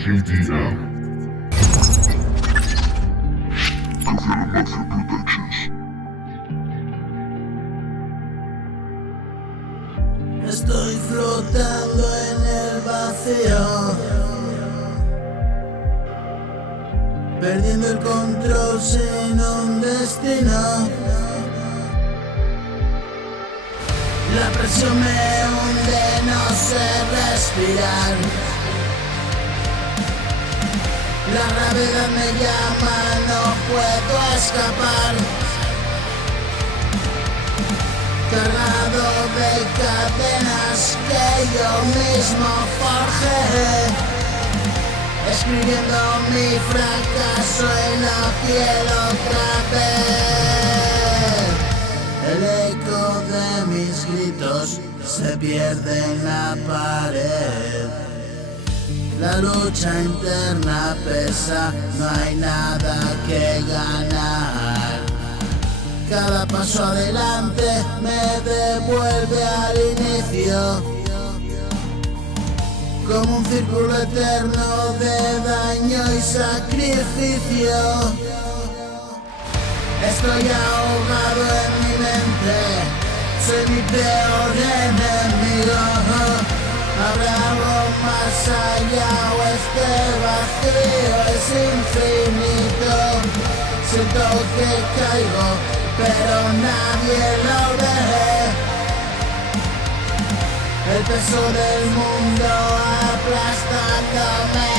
JDM. Mafia Productions. Estoy flotando en el vacío, perdiendo el control sin un destino. La presión me hunde, no sé respirar. La gravedad me llama, no puedo escapar. Cargado de cadenas que yo mismo forjé, escribiendo mi fracaso en la piel otra vez. El eco de mis gritos se pierde en la pared. La lucha interna pesa, no hay nada que ganar. Cada paso adelante me devuelve al inicio, como un círculo eterno de daño y sacrificio. Estoy ahogado en mi mente, soy mi peor enemigo. ¿Habrá algo más allá o este vacío es infinito? Siento que caigo, pero nadie lo ve. El peso del mundo aplastándome.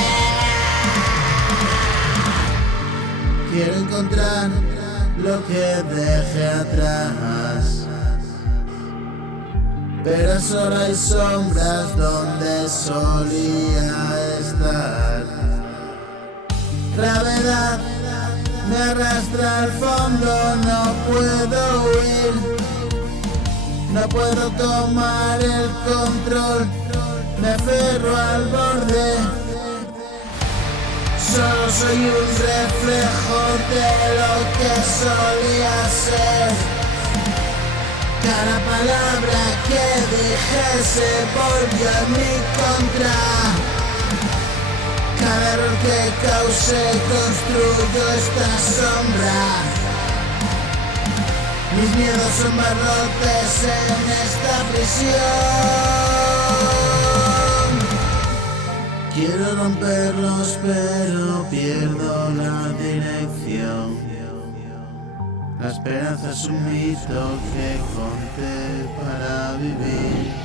Quiero encontrar lo que dejé atrás, pero solo hay sombras donde solía estar. Gravedad me arrastra al fondo, no puedo huir, no puedo tomar el control, me aferro al borde. Solo soy un reflejo de lo que solía ser. Cada palabra que dije se volvió en mi contra. Cada error que causé construyo esta sombra. Mis miedos son barrotes en esta prisión. Quiero romperlos pero pierdo la dirección. La esperanza es un mito que conté para vivir.